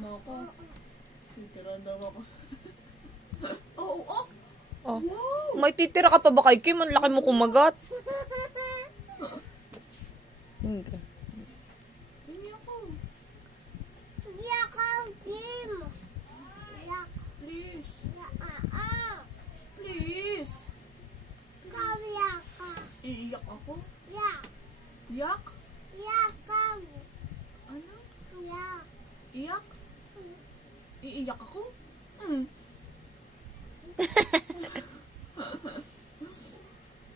mo ako. Titiran daw ako. Oo, oh. Oh. Wow. May titira ka pa ba kay Kim? Ang laki mo kumagat. Hindi. Hindi ako. Hindi ako, Kim. Please. Yaa. Please. Ikaw yaka. Iiyak ako? Yak. Yak? Yakaw. Ano? Yak. Iyak? Iiyak ako? Hmm.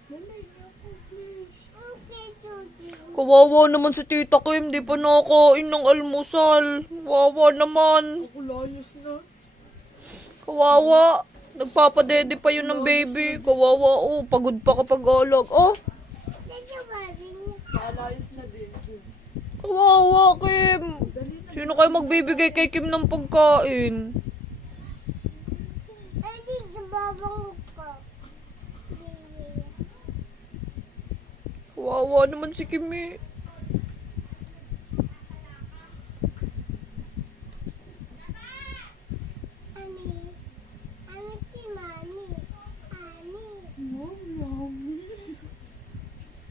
Dali, ako, please. Okay, Tuti. Kawawa naman si Tita Kim. Di pa nakakain ng almusal. Wawa naman. Ako layas na. Kawawa. Nagpapadede pa yun ng baby. Kawawa. Oh, pagod pa kapag alag. Oh, Dito ba, Bin? Kalayas na din. kawawa Kim. Dali na. Sino kayo magbibigay kay Kim ng pagkain? Ay, dito babang ko. Kawawa naman si Kim eh. Ami. Ami si Mami. Ami. Mom, yummy.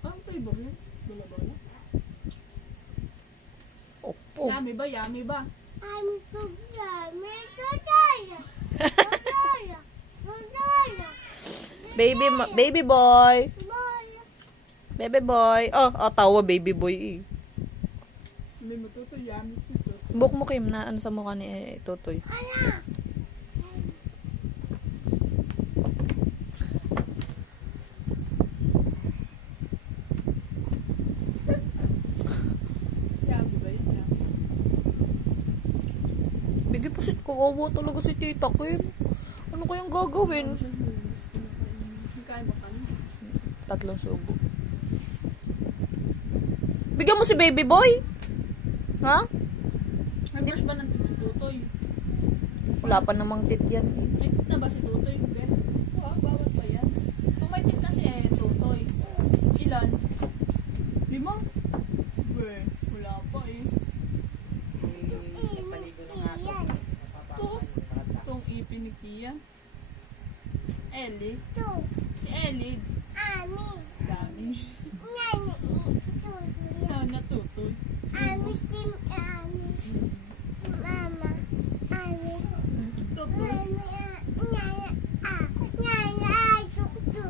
Ang favorite? Bala-bala? Opo. Yummy ba? Yummy ba? Ami problema. Tutala. Tutala. Tutala. Baby boy. Boy. Baby boy. Oh, tawa baby boy eh. Hindi mo to yummy to. Book mo Kim na ano sa mukha ni Totoy. Ana. Yummy ba yun? Yummy. Bigay pa si kawawa talaga si Tita Kim. Ano kayang gagawin? Kain ba kami? 3 subo. Bigyan mo si baby boy. Ha? Nag-brush ba ng tit si Tutoy? Wala pa namang tit yan eh. May tit na ba si Tutoy? Bawal pa yan. Kung may tit kasi Tutoy. Ilan? 5? Wala pa eh. Iyan. Itong ipin ni Kia. Ellie? Tu. Si Ellie. Ami. Dami. Nani. Tutu. Na Tutoy. Ami si Ami. Mama. Ami. Tutoy. Mama. Nana. Ah. Nana. Tutu.